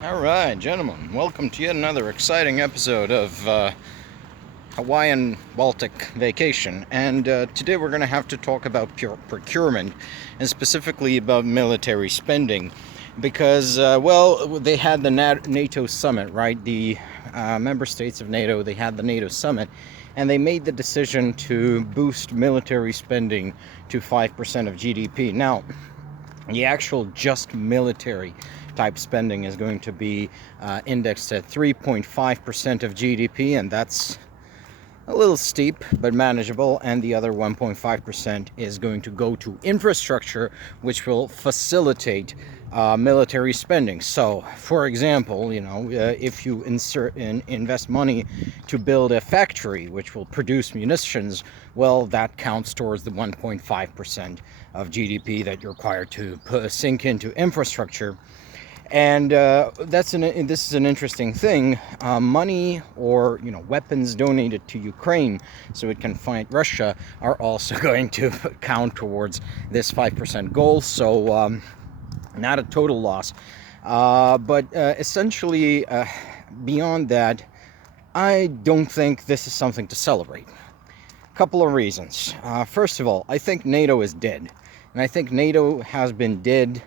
All right, gentlemen, welcome to yet another exciting episode of Hawaiian Baltic Vacation. And today we're going to have to talk about procurement, and specifically about military spending. Because, they had the NATO summit, right? The member states of NATO, they had the NATO summit, and they made the decision to boost military spending to 5% of GDP. Now, the actual just military type spending is going to be indexed at 3.5% of GDP, and that's a little steep but manageable. And the other 1.5% is going to go to infrastructure, which will facilitate military spending. So, for example, if you invest money to build a factory which will produce munitions, well, that counts towards the 1.5% of GDP that you're required to sink into infrastructure. And this is an interesting thing. Money or weapons donated to Ukraine so it can fight Russia are also going to count towards this 5% goal. So not a total loss, but essentially beyond that, I don't think this is something to celebrate. A couple of reasons. First of all, I think NATO is dead, and I think NATO has been dead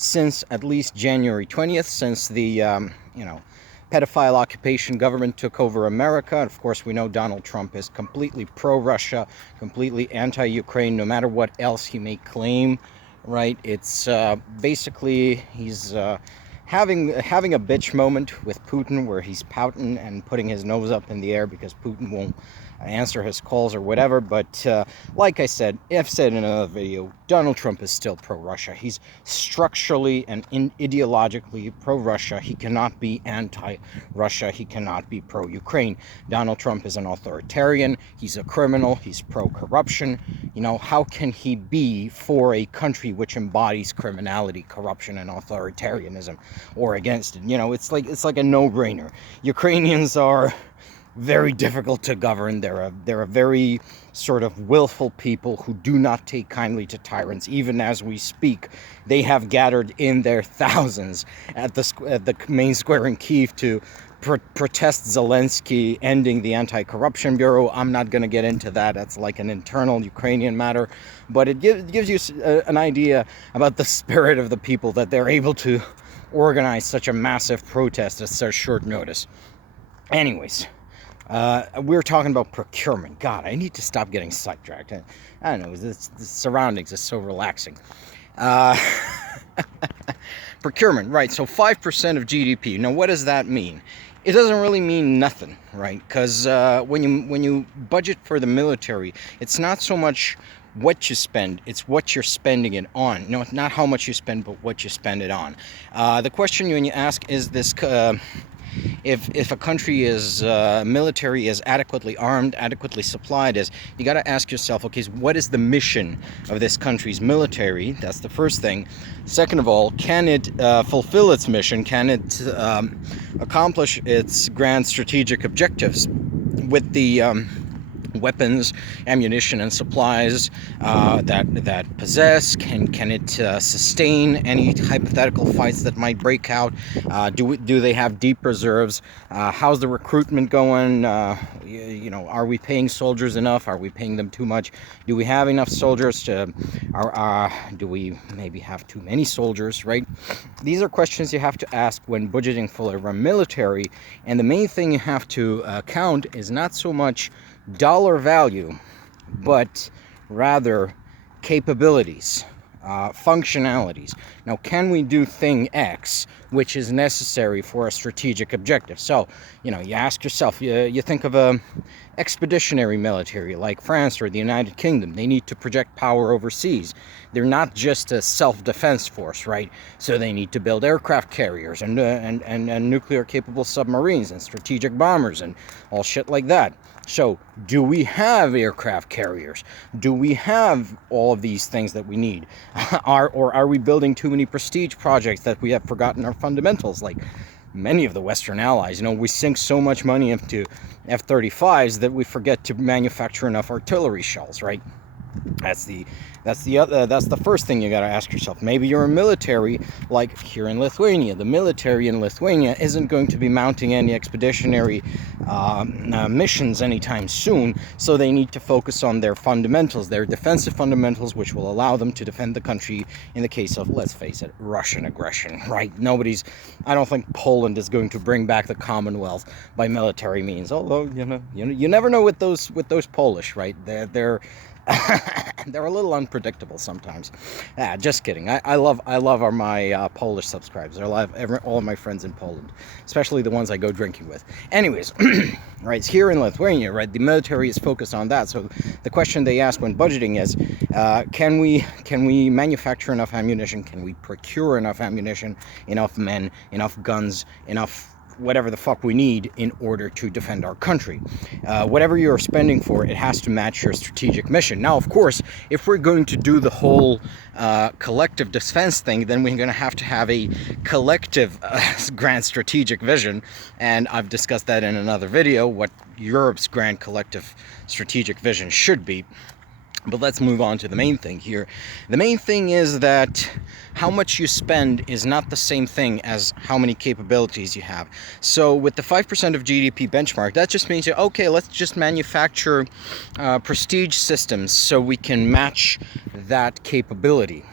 since at least January 20th, since the pedophile occupation government took over America. And of course, we know Donald Trump is completely pro-Russia, completely anti-Ukraine, no matter what else he may claim, right? It's basically he's having a bitch moment with Putin, where he's pouting and putting his nose up in the air because Putin won't answer his calls or whatever. But like I said, I've said in another video, Donald Trump is still pro-Russia. He's structurally and ideologically pro-Russia. He cannot be anti-Russia. He cannot be pro-Ukraine. Donald Trump is an authoritarian. He's a criminal. He's pro-corruption. How can he be for a country which embodies criminality, corruption, and authoritarianism, or against it? It's like a no-brainer. Ukrainians are very difficult to govern. They're a very sort of willful people who do not take kindly to tyrants. Even as we speak, they have gathered in their thousands at the main square in Kyiv to protest Zelensky ending the Anti-Corruption Bureau. I'm not going to get into that. That's like an internal Ukrainian matter, but it gives you an idea about the spirit of the people, that they're able to organize such a massive protest at such short notice. Anyways, we're talking about procurement. God, I need to stop getting sidetracked. I don't know, the surroundings is so relaxing. Procurement, right? So 5% of GDP. Now, what does that mean? It doesn't really mean nothing, right? Because when you budget for the military, it's not so much what you spend, it's what you're spending it on. No, not how much you spend, but what you spend it on. The question when you ask is this: if a country is military is adequately armed, adequately supplied, you got to ask yourself, okay, so what is the mission of this country's military? That's the first thing. Second of all, can it fulfill its mission? Can it accomplish its grand strategic objectives with the weapons, ammunition, and supplies that possess? Can it sustain any hypothetical fights that might break out? Do they have deep reserves? How's the recruitment going? Are we paying soldiers enough? Are we paying them too much? Do we have enough soldiers? Do we maybe have too many soldiers? Right? These are questions you have to ask when budgeting for a military. And the main thing you have to count is not so much dollar value, but rather capabilities, functionalities. Now, can we do thing X, which is necessary for a strategic objective? So, you ask yourself, you think of a expeditionary military like France or the United Kingdom. They need to project power overseas. They're not just a self-defense force, right? So they need to build aircraft carriers and nuclear-capable submarines and strategic bombers and all shit like that. So, do we have aircraft carriers? Do we have all of these things that we need? Or are we building too many prestige projects that we have forgotten our fundamentals? Like many of the Western allies, we sink so much money into F-35s that we forget to manufacture enough artillery shells, right? That's the first thing you got to ask yourself. Maybe you're a military, like here in Lithuania. The military in Lithuania isn't going to be mounting any expeditionary missions anytime soon, so they need to focus on their fundamentals, their defensive fundamentals, which will allow them to defend the country in the case of, let's face it, Russian aggression, right? I don't think Poland is going to bring back the Commonwealth by military means, although, you never know with those Polish, right? They're they're a little unpredictable sometimes. Just kidding. I love my Polish subscribers. I love all of my friends in Poland, especially the ones I go drinking with. Anyways, right, here in Lithuania, right, the military is focused on that. So the question they ask when budgeting is, can we manufacture enough ammunition? Can we procure enough ammunition, enough men, enough guns, enough whatever the fuck we need in order to defend our country? Whatever you're spending for, it has to match your strategic mission. Now, of course, if we're going to do the whole collective defense thing, then we're going to have a collective grand strategic vision, and I've discussed that in another video, what Europe's grand collective strategic vision should be. But let's move on to the main thing here. The main thing is that how much you spend is not the same thing as how many capabilities you have. So with the 5% of GDP benchmark, that just means, okay, let's just manufacture prestige systems so we can match that capability.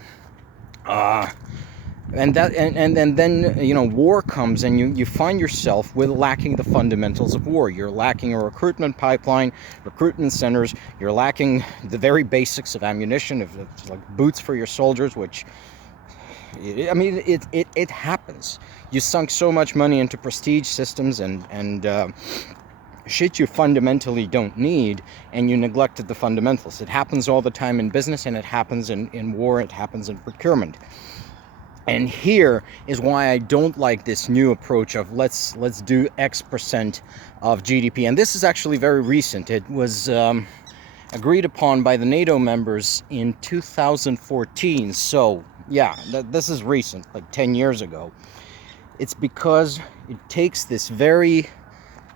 And then war comes, and you find yourself with lacking the fundamentals of war. You're lacking a recruitment pipeline, recruitment centers. You're lacking the very basics of ammunition, of like boots for your soldiers, which, I mean, it happens. You sunk so much money into prestige systems and shit you fundamentally don't need, and you neglected the fundamentals. It happens all the time in business, and it happens in war. It happens in procurement. And here is why I don't like this new approach of let's do X% of GDP. And this is actually very recent. It was agreed upon by the NATO members in 2014. So yeah, this is recent, like 10 years ago. It's because it takes this very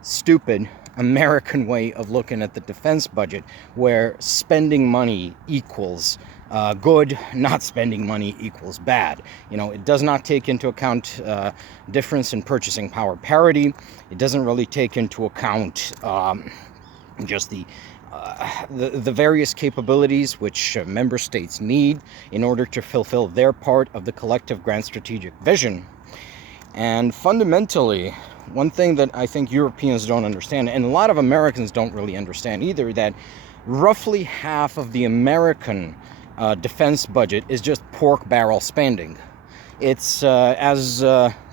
stupid American way of looking at the defense budget, where spending money equals good, not spending money equals bad. It does not take into account difference in purchasing power parity. It doesn't really take into account just the various capabilities which member states need in order to fulfill their part of the collective grand strategic vision. And fundamentally, one thing that I think Europeans don't understand, and a lot of Americans don't really understand either, that roughly half of the American defense budget is just pork barrel spending. It's as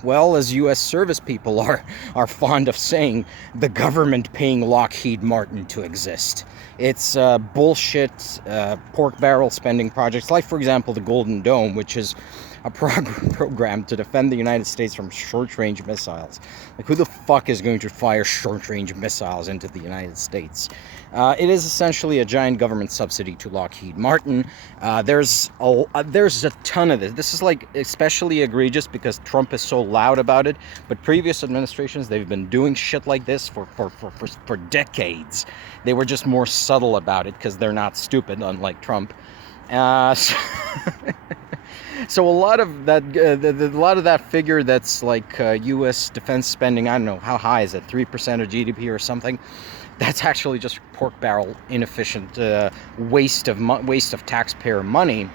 well as U.S. service people are fond of saying, the government paying Lockheed Martin to exist. It's bullshit pork barrel spending projects, like, for example, the Golden Dome, which is a program to defend the United States from short-range missiles. Like, who the fuck is going to fire short-range missiles into the United States? It is essentially a giant government subsidy to Lockheed Martin. There's a ton of this. This is like especially egregious because Trump is so loud about it. But previous administrations, they've been doing shit like this for decades. They were just more subtle about it because they're not stupid, unlike Trump. So a lot of that figure that's like U.S. defense spending, I don't know, how high is it, 3% of GDP or something? That's actually just pork barrel, inefficient waste of taxpayer money.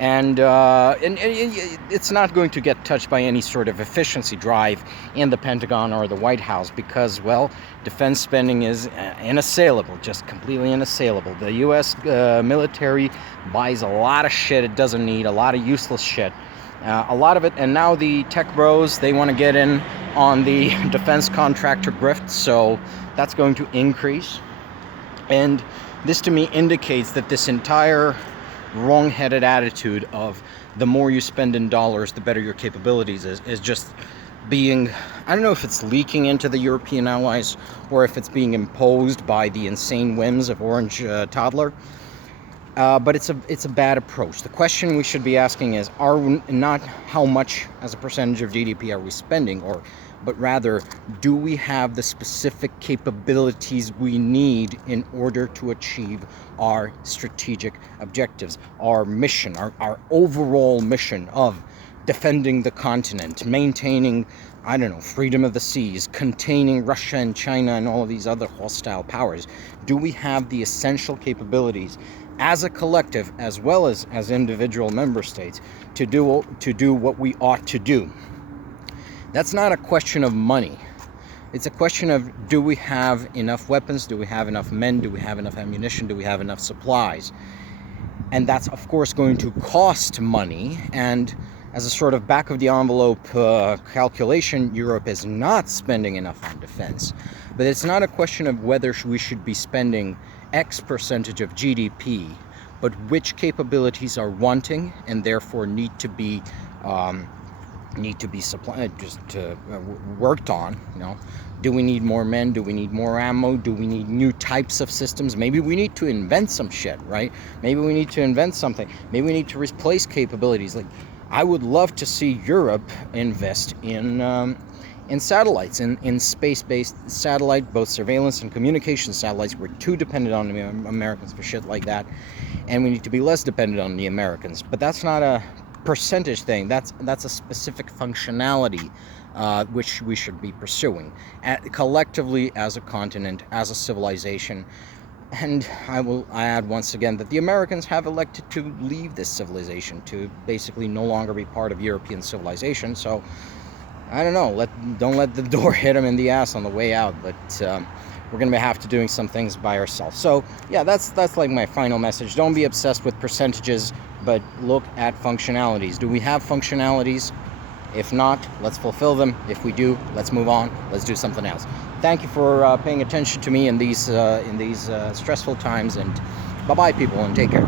And it's not going to get touched by any sort of efficiency drive in the Pentagon or the White House because, well, defense spending is unassailable, just completely unassailable. The U.S. Military buys a lot of shit it doesn't need, a lot of useless shit. A lot of it, and now the tech bros, they want to get in on the defense contractor grift, so that's going to increase. And this to me indicates that this entire wrong-headed attitude of the more you spend in dollars, the better your capabilities is just being, I don't know if it's leaking into the European allies or if it's being imposed by the insane whims of Orange Toddler. But it's a bad approach. The question we should be asking is, not how much as a percentage of GDP are we spending, but rather, do we have the specific capabilities we need in order to achieve our strategic objectives, our mission, our overall mission of defending the continent, maintaining, I don't know, freedom of the seas, containing Russia and China and all of these other hostile powers? Do we have the essential capabilities as a collective, as well as individual member states, to do what we ought to do? That's not a question of money. It's a question of, do we have enough weapons? Do we have enough men? Do we have enough ammunition? Do we have enough supplies? And that's, of course, going to cost money. And as a sort of back of the envelope calculation, Europe is not spending enough on defense. But it's not a question of whether we should be spending X percentage of GDP, but which capabilities are wanting and therefore need to be supplied, worked on. Do we need more men? Do we need more ammo? Do we need new types of systems? Maybe we need to invent some shit, right? Maybe we need to invent something. Maybe we need to replace capabilities. Like, I would love to see Europe invest in satellites, in space-based satellite, both surveillance and communication satellites. We're too dependent on the Americans for shit like that, and we need to be less dependent on the Americans. But that's not a percentage thing. That's a specific functionality which we should be pursuing collectively as a continent, as a civilization. And I add once again that the Americans have elected to leave this civilization, to basically no longer be part of European civilization. So I don't know, don't let the door hit them in the ass on the way out, but we're going to have to doing some things by ourselves. So yeah, that's like my final message. Don't be obsessed with percentages, but look at functionalities. Do we have functionalities? If not, let's fulfill them. If we do, let's move on. Let's do something else. Thank you for paying attention to me in these stressful times, and bye-bye, people, and take care.